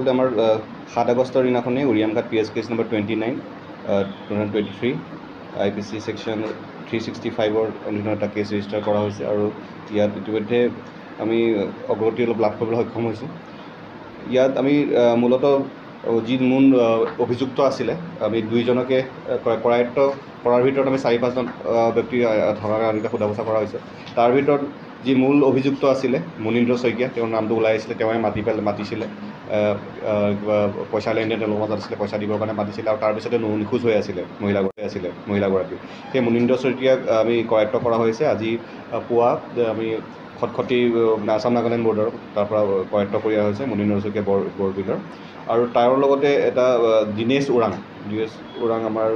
আচলতে আমাৰ 7 আগষ্টৰ দিনাখনেই Uriamghat PS case number 29 2023 IPC section 365 অধীনত এটা কেছ ৰেজিষ্টাৰ কৰা হৈছে আৰু ইয়াত ইতিমধ্যে আমি অগ্ৰগতি অলপ লাভ কৰিবলৈ সক্ষম হৈছোঁ। ইয়াত আমি মূলতঃ যি মূল অভিযুক্ত আছিলে আমি দুইজনকে কৰায়ত্ব কৰাৰ ভিতৰত আমি 4-5জন ব্যক্তি ধৰাৰ আদিতে সোধা পোছা কৰা হৈছে। তাৰ ভিতৰত যি মূল অভিযুক্ত আছিলে মুনীন্দ্ৰ শইকীয়া, তেওঁৰ নামটো ওলাই আহিছিলে, তেওঁৱে মাতিছিলে পইচা লেনদেন তেওঁলোকৰ মাজত আছিলে, পইচা দিবৰ কাৰণে মাতিছিলে আৰু তাৰপিছতে নিখোজ হৈ আছিলে মহিলাগৰাকী। সেই মুনীন্দ্ৰ শইকীয়াক আমি কৰায়ত্ব কৰা হৈছে। আজি পুৱা আমি খটখটি আসাম নাগালেণ্ড বৰ্ডাৰ তাৰ পৰা কৰায়ত্ব কৰি অহা হৈছে মুনীন্দ্ৰ শইকীয়া বৰবিলৰ। আৰু তাৰ লগতে এটা দিনেশ ওৰাং আমাৰ